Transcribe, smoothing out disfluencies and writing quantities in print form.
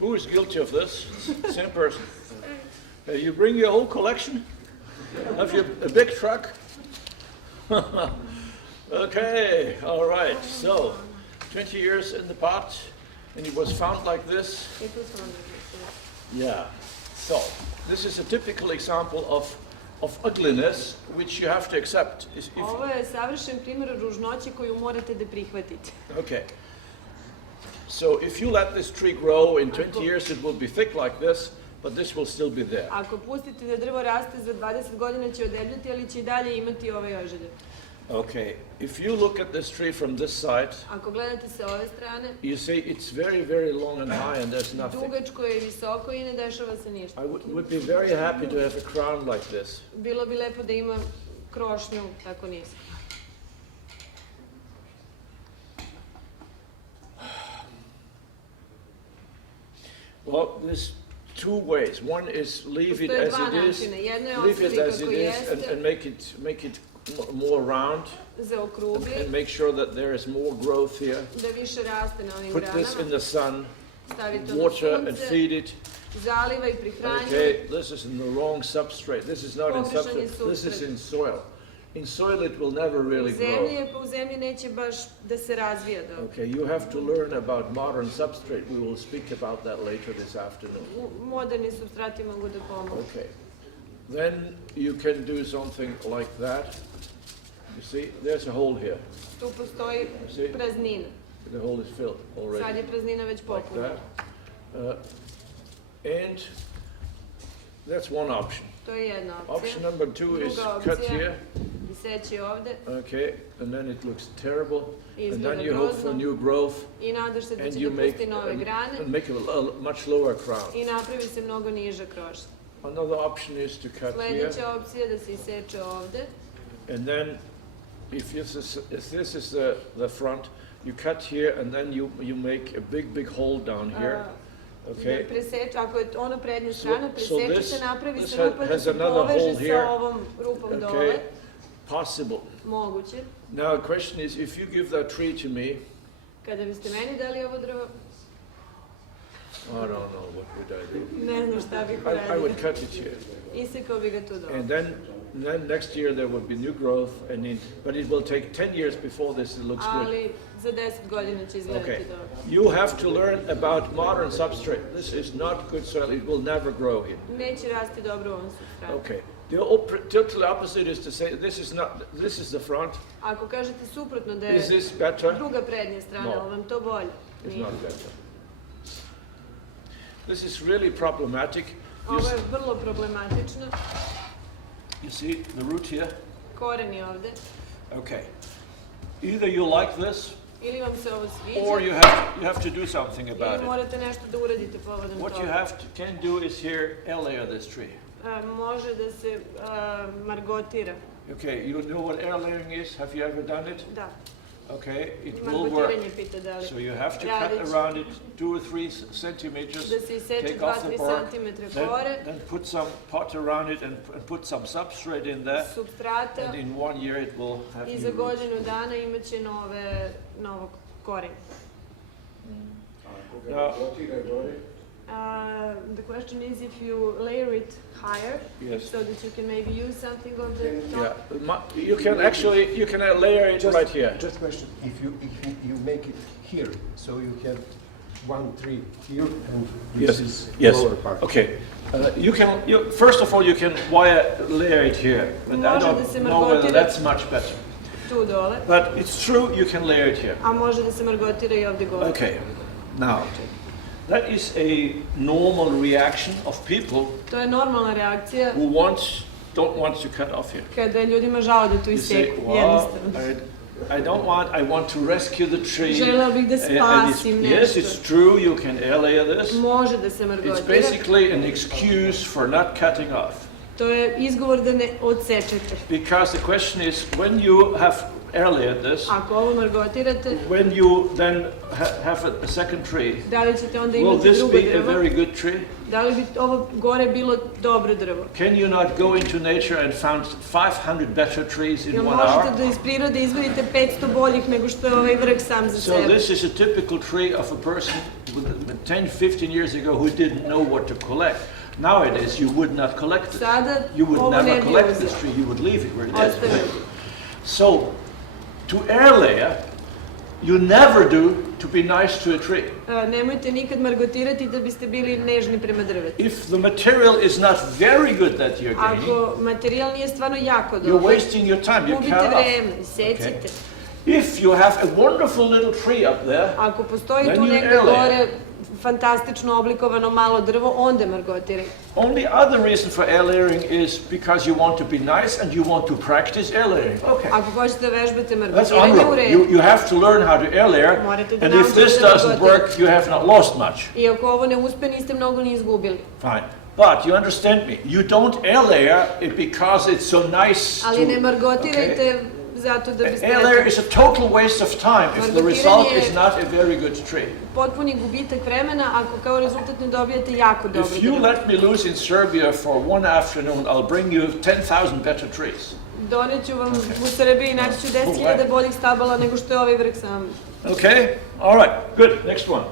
Who is guilty of this? Same person. You bring your whole collection? Have you a big truck? Okay, all right. So, 20 years in the pot, and it was found like this. Yeah. So, this is a typical example of ugliness, which you have to accept. Ovo je savršen primjer ružnoće koju morate da prihvatite. Okay. So if you let this tree grow, in 20 years it will be thick like this, but this will still be there. Ako pustite da drvo raste, za 20 godina će odebljati, ali će i dalje imati ovaj ožiljak. Okay, if you look at this tree from this side, Ako gledate sa ove strane, you see it's very, very long and high and there's nothing. dugačko je visoko i ne dešava se ništa. I would be very happy to have a crown like this. Bilo bi lepo da ima krošnju tako nisko. Well, there's two ways. One is leave it as it is, and make it more round, and make sure that there is more growth here. Put this in the sun, water and feed it. Okay, this is in the wrong substrate. This is not in substrate. This is in soil. In soil it will never really grow. U zemlji neće baš da se razvija dobro. Okay, you have to learn about modern substrate. We will speak about that later this afternoon. Moderni supstrati mogu da pomogu. Okay. Then you can do something like that. You see, there's a hole here. Tu postoji praznina. The hole is filled already. Sad je praznina već popunjena. And that's one option. To je jedna opcija. Option number 2 is cut here. Seći ovde. Okay, and then it looks terrible. And then you hope for new growth. I nadaš se da će da pusti nove grane. And make a much lower crown. I napravi se mnogo niža krošnja. Another option is to cut here. Sljedeća opcija je da se iseče ovde. And then, if this is the front, you cut here and then you make a big hole down here. Okay. Ako je ono prednja strana, preseče se, napravi se rupa da se poveže sa ovom rupom dole. Possible. Moguće. Now the question is, if you give that tree to me, kada biste meni dali ovo drvo, I don't know what would I do. Ne znam šta bih uradio. I would cut it here. Isekao bi ga tu dole. And then next year there would be new growth, but it will take 10 years before this looks good. Ali za 10 godina će izgledati dobro. You have to learn about modern substrate. This is not good soil. It will never grow here. Neće rasti dobro u ovom supstratu. Okay. The totally opposite is to say this is the front. Ako kažete suprotno da je druga prednja strana, ali vam to bolje. It's not better. This is really problematic. Ovo je vrlo problematično. You see the root here? Koren je ovde. Okay. Either you like this, ili vam se ovo sviđa, or you have to do something about it. Ili morate nešto da uradite povodom toga. What you can do is here air this tree. Može da se margotira. Okay, you know what air layering is? Have you ever done it? Da. Okay, it will work. So you have to cut around it 2 or 3 centimeters, take off the bark, then put some pot around it and put some substrate in there, and in 1 year it will have new roots. I za godinu dana imaće novog korenja. The question is if you layer it higher, so that you can maybe use something on the top. Yeah, you can layer it right here. Just a question: if you make it here, so you have 1 tree here, and this is lower part. Okay. First of all you can layer it here, but I don't know whether that's much better. Tu dole. But it's true you can layer it here. A može da se margotira I ovde gore. Okay. Now. That is a normal reaction of people to je normalna reakcija who don't want to cut off here. Kada ljudima žao da to iseku, jednostavno. I want to rescue the tree. Želeo bih da spasim nešto. Yes, it's true, you can air this. Može da se margotira. It's basically an excuse for not cutting off. To je izgovor da ne odsečete. Because the question is, when you have air this, ako ovo margotirate, when you then have a second tree, da li ćete onda will imati this drugo be drvo? A very good tree? Da li bi ovo gore bilo dobro drvo? Can you not go into nature and find 500 better trees in 1 hour? Možete da iz prirode izvadite 500 boljih nego što je ovaj vrh sam za sebe. So this is a typical tree of a person 10, 15 years ago who didn't know what to collect. Nowadays, you would not collect it. You would never collect this tree. You would leave it where it is. So, to air layer, you never do to be nice to a tree. Nemojte nikad margotirati da biste bili nežni prema drvetu. If the material is not very good that you're getting, ako materijal nije stvarno jako dobar, you're wasting your time. You gubite vreme, secite. If you have a wonderful little tree up there, ako postoji tu negde gore fantastično oblikovano malo drvo, onda margotiraj. Only other reason for air layering is because you want to be nice and you want to practice air layering. Okay. Ako hoćete da vežbate That's margotiranje, u honorable. redu. You have to learn how to air layer, and if this doesn't work, you have not lost much. I ako ovo ne uspe, niste mnogo ni izgubili. Fine. But you understand me. You don't air layer it because it's so nice. Ali ne margotirajte zato da biste... Air layer is a total waste of time if the result is not a very good tree. Potpuni gubitak vremena ako kao rezultat ne dobijete jako dobro drvo. If you let me loose in Serbia for one afternoon, I'll bring you 10,000 better trees. Doneću vam u Srbiji, naći ću 10.000 boljih stabala nego što je ovaj vrh sam. Okay, all right, good. Next one.